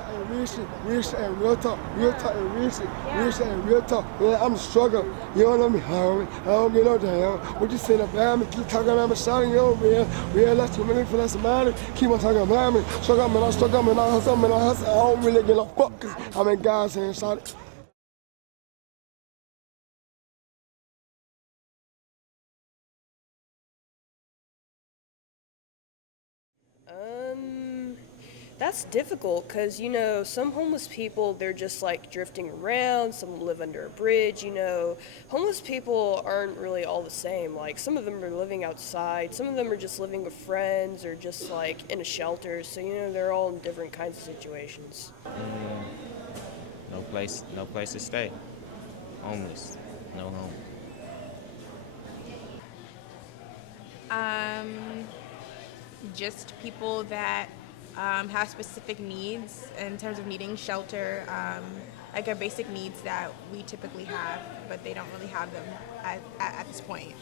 and real shit and real talk and real shit and real talk. Yeah, I'm a struggle. You don't know me, homie. I don't get no damn. What you saying about me? Keep talking about me, shouting, you know, real less you money for less money. Keep on talking about me. Struggle, man, I struggle, man, I hustle, man, I hustle. I don't really get no fuck, cause I'm in God's hands, shout it. That's difficult because, you know, some homeless people, they're just like drifting around. Some live under a bridge, you know. Homeless people aren't really all the same. Like, some of them are living outside. Some of them are just living with friends or just like in a shelter. So, you know, they're all in different kinds of situations. No place to stay. Homeless, no home. Just people that have specific needs in terms of needing shelter, like our basic needs that we typically have, but they don't really have them at this point.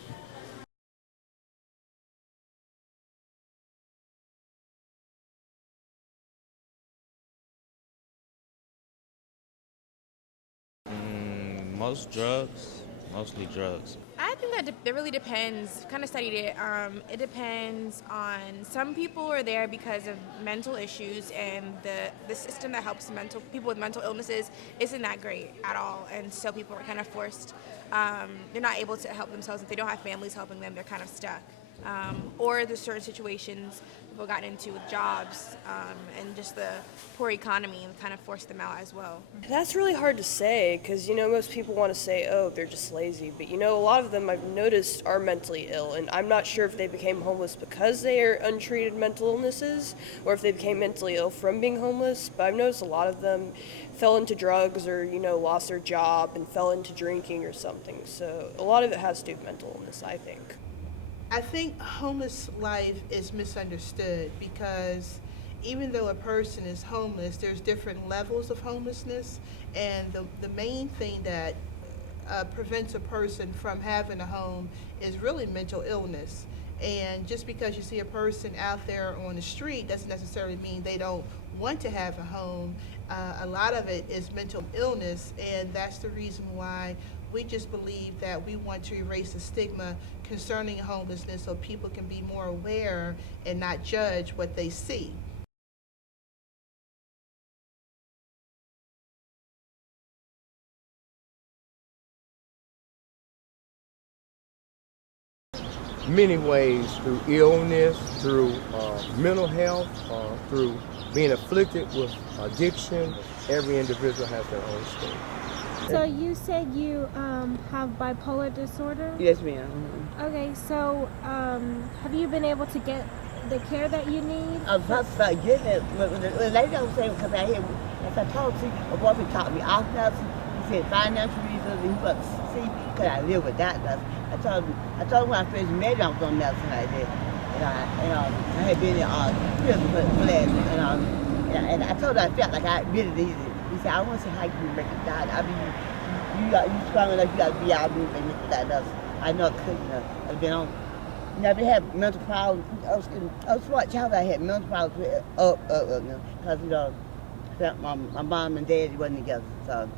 Mostly drugs. I think that really depends. Kind of studied it. It depends on some people are there because of mental issues, and the system that helps people with mental illnesses isn't that great at all, and so people are kind of forced. They're not able to help themselves if they don't have families helping them. They're kind of stuck. Or there's certain situations people got into with jobs and just the poor economy kind of forced them out as well. That's really hard to say because, you know, most people want to say, oh, they're just lazy. But, you know, a lot of them I've noticed are mentally ill. And I'm not sure if they became homeless because they are untreated mental illnesses or if they became mentally ill from being homeless. But I've noticed a lot of them fell into drugs or, you know, lost their job and fell into drinking or something. So a lot of it has to do with mental illness, I think. I think homeless life is misunderstood because even though a person is homeless, there's different levels of homelessness, and the main thing that prevents a person from having a home is really mental illness. And just because you see a person out there on the street doesn't necessarily mean they don't want to have a home. A lot of it is mental illness, and that's the reason why we just believe that we want to erase the stigma concerning homelessness so people can be more aware and not judge what they see. Many ways, through illness, through mental health, through being afflicted with addiction. Every individual has their own story. So you said you have bipolar disorder? Yes, ma'am. Okay, so have you been able to get the care that you need? I was about to start getting it. The lady I was saying, because I hear, as I told you, a boyfriend taught me off nothing. He said financial reasons, he wanted to see, because I live without nothing. I told him when I first met him, I was on nothing like that. I had been in prison for that, and I told him I felt like I really needed it. He said, I want to see how you can make it die. I mean, you strong enough, you got to be out and make it die. I know I couldn't have been on. You know, I had mental problems. I was a smart child. I had mental problems because, you know, my mom and dad wasn't together, so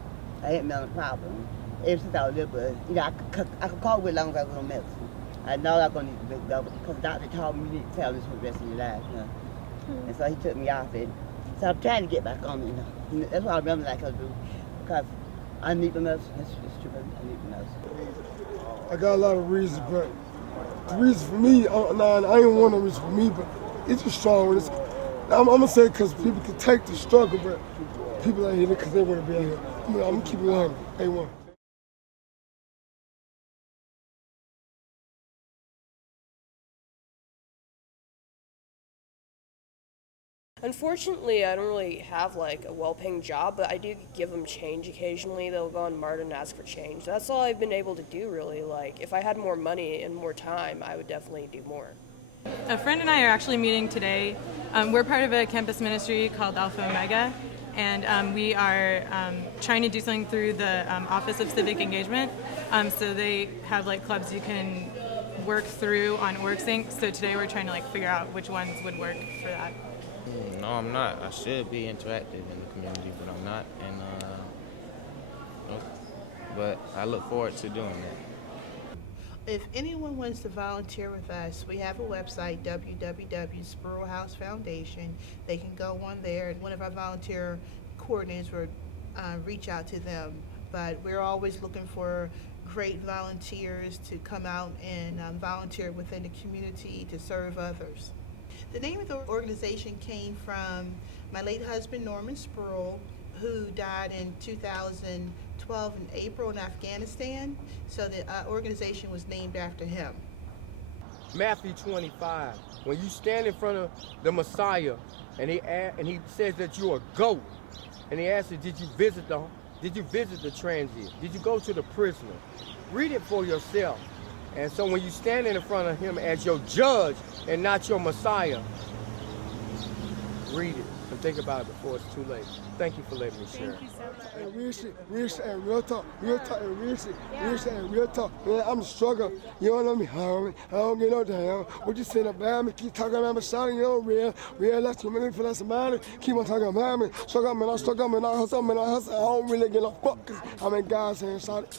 I had mental problems. Ever since I was little, but, you know, I could call with as long as I was on medicine. I know I'm going to need to be better because the doctor told me you need to tell this for the rest of your life, you know. And so he took me off it. So I'm trying to get back on it, you know. That's what I remember like I do, because I need the medicine. It's true, I need the medicine. I got a lot of reasons, but the reason for me, I ain't want no reason for me, but it's just strong. I'm going to say because people can take the struggle, but people ain't here because they want to be out here. I'm going to keep it 100, A1. Unfortunately, I don't really have like a well-paying job, but I do give them change occasionally. They'll go on MARTA and ask for change. That's all I've been able to do, really. Like, if I had more money and more time, I would definitely do more. A friend and I are actually meeting today. We're part of a campus ministry called Alpha Omega, and we are trying to do something through the Office of Civic Engagement. So they have like clubs you can work through on OrgSync. So today we're trying to like figure out which ones would work for that. No, I'm not. I should be interactive in the community, but I'm not. And nope. But I look forward to doing that. If anyone wants to volunteer with us, we have a website, www. Sparrow House Foundation. They can go on there, and one of our volunteer coordinators will reach out to them. But we're always looking for great volunteers to come out and volunteer within the community to serve others. The name of the organization came from my late husband, Norman Sproul, who died in 2012 in April in Afghanistan. So the organization was named after him. Matthew 25, when you stand in front of the Messiah and he says that you're a goat, and he asks you, did you visit the transit? Did you go to the prisoner? Read it for yourself. And so when you stand in front of him as your judge and not your Messiah, read it and think about it before it's too late. Thank you for letting me share. Thank you so much. And real shit, and real talk, and real shit, and real talk. Man, I'm struggling. You don't know me, homie. I don't get no damn. What you saying about me? Keep talking about me, shouting, you know, real, that's you make me feel like somebody. Keep on talking about me. Struggle, man, I hustle, I don't really get no fuck. 'Cause I'm in God's hands, shouting.